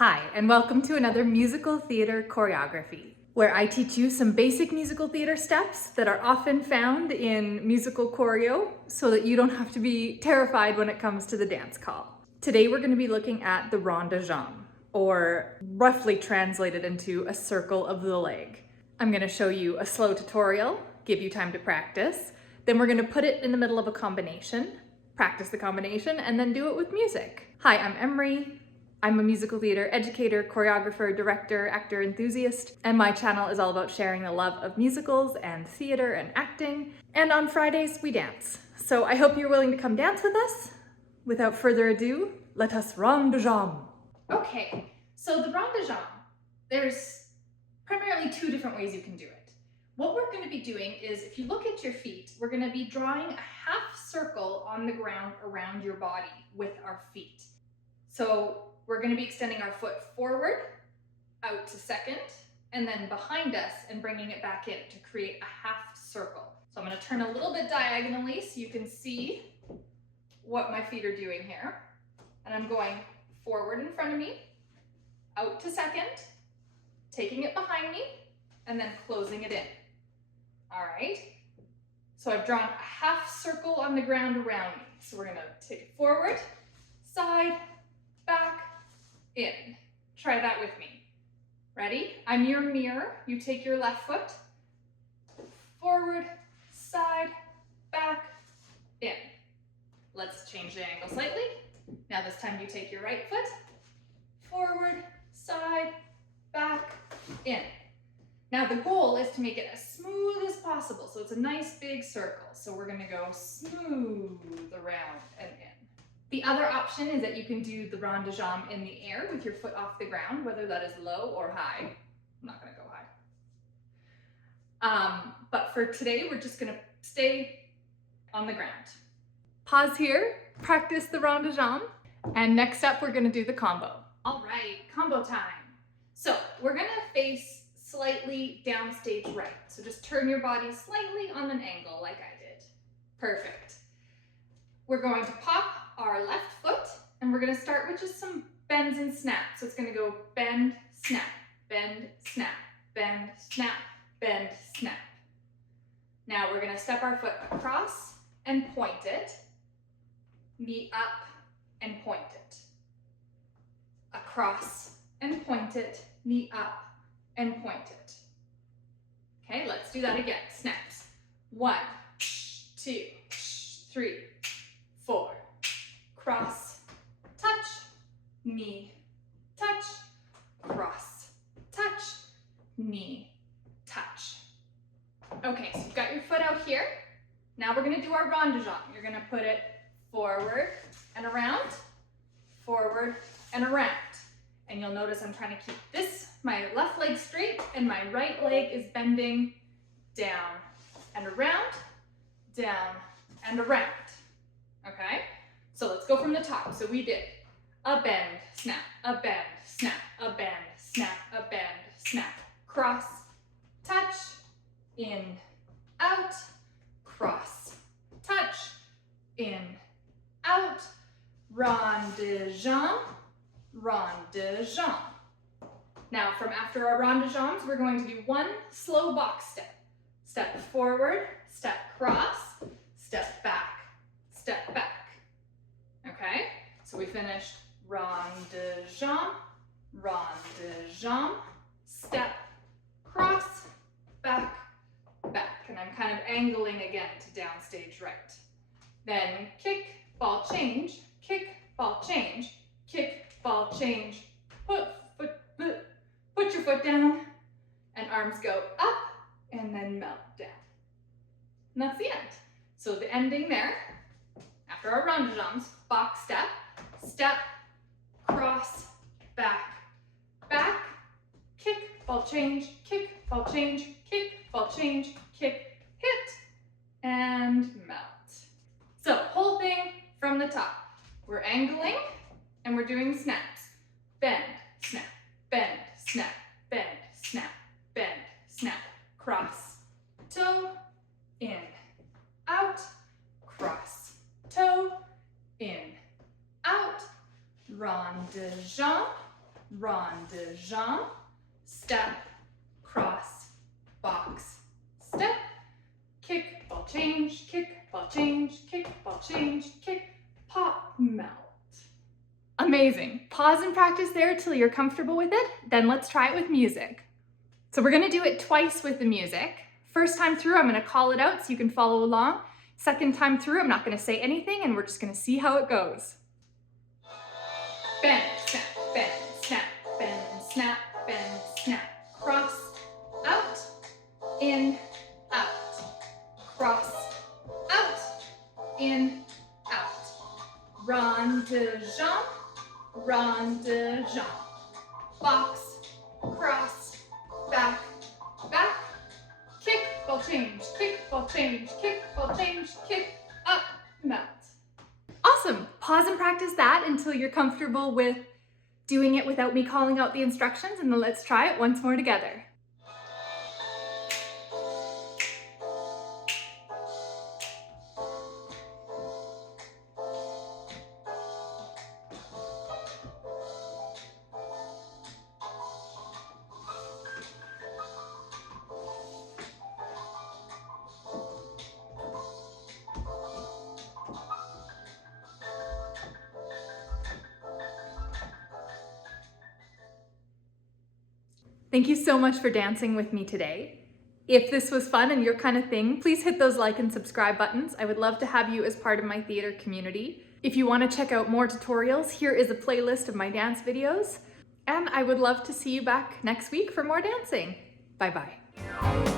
Hi, and welcome to another musical theater choreography, where I teach you some basic musical theater steps that are often found in musical choreo so that you don't have to be terrified when it comes to the dance call. Today we're going to be looking at the Ronde De Jambe, or roughly translated into a circle of the leg. I'm going to show you a slow tutorial, give you time to practice, then we're going to put it in the middle of a combination, practice the combination, and then do it with music. Hi, I'm Emery. I'm a musical theater educator, choreographer, director, actor enthusiast, and my channel is all about sharing the love of musicals and theater and acting. And on Fridays, we dance. So I hope you're willing to come dance with us. Without further ado, let us Ronde De Jambe. Okay, so the Ronde De Jambe, there's primarily two different ways you can do it. What we're going to be doing is, if you look at your feet, we're going to be drawing a half circle on the ground around your body with our feet. So we're going to be extending our foot forward, out to second, and then behind us and bringing it back in to create a half circle. So I'm going to turn a little bit diagonally so you can see what my feet are doing here. And I'm going forward in front of me, out to second, taking it behind me, and then closing it in. All right. So I've drawn a half circle on the ground around me. So we're going to take it forward, side, back, in. Try that with me. Ready? I'm your mirror. You take your left foot, forward, side, back, in. Let's change the angle slightly. Now this time you take your right foot, forward, side, back, in. Now the goal is to make it as smooth as possible, so it's a nice big circle. So we're going to go smooth around and in. The other option is that you can do the Ronde De Jambe in the air with your foot off the ground, whether that is low or high. I'm not going to go high. But for today, we're just going to stay on the ground. Pause here, practice the Ronde De Jambe, and next up, we're going to do the combo. All right, combo time. So we're going to face slightly downstage right. So just turn your body slightly on an angle like I did. Perfect. We're going to pop our left foot, and we're going to start with just some bends and snaps. So it's going to go bend, snap, bend, snap, bend, snap, bend, snap. Now we're going to step our foot across and point it, knee up and point it, across and point it, knee up and point it. Okay, let's do that again. Snaps. 1, 2, 3, 4. Cross, touch, knee, touch, cross, touch, knee, touch. Okay, so you've got your foot out here. Now we're going to do our Ronde De Jambe. You're going to put it forward and around, forward and around. And you'll notice I'm trying to keep my left leg straight, and my right leg is bending down and around, down and around. Okay? So let's go from the top. So we did a bend, snap, a bend, snap, a bend, snap, a bend, snap, cross, touch, in, out, cross, touch, in, out, Ronde De Jambe, Ronde De Jambe. Now from after our Ronde De Jambes, we're going to do one slow box step. Step forward, step cross, step back, step back. Okay, so we finished Ronde De Jambe, Ronde De Jambe, step, cross, back, back. And I'm kind of angling again to downstage right. Then kick, ball change, kick, ball change, kick, ball change, put your foot down, and arms go up and then melt down. And that's the end. So the ending there, after our Ronde De Jambes, box step, step, cross, back, back, kick, ball change, kick, ball change, kick, ball change, kick, hit, and melt. So whole thing from the top. We're angling and we're doing snaps. Bend, snap, bend, snap, bend, snap, bend, snap, cross, toe, in, out, cross, toe, in, out, Ronde De Jambe, Ronde De Jambe, step, cross, box, step, kick, ball change, kick, ball change, kick, ball change, kick, pop, melt. Amazing. Pause and practice there till you're comfortable with it, then let's try it with music. So we're gonna do it twice with the music. First time through, I'm gonna call it out so you can follow along. Second time through, I'm not gonna say anything and we're just gonna see how it goes. Bend, snap, bend, snap, bend, snap, bend, snap. Cross, out, in, out. Cross, out, in, out. Ronde De Jambe, Ronde De Jambe. Box, cross, back, back. Kick, ball change, kick, ball change, kick, ball change, kick, up, melt. Awesome. Pause and practice that until you're comfortable with doing it without me calling out the instructions, and then let's try it once more together. Thank you so much for dancing with me today. If this was fun and your kind of thing, please hit those like and subscribe buttons. I would love to have you as part of my theater community. If you want to check out more tutorials, here is a playlist of my dance videos. And I would love to see you back next week for more dancing. Bye-bye.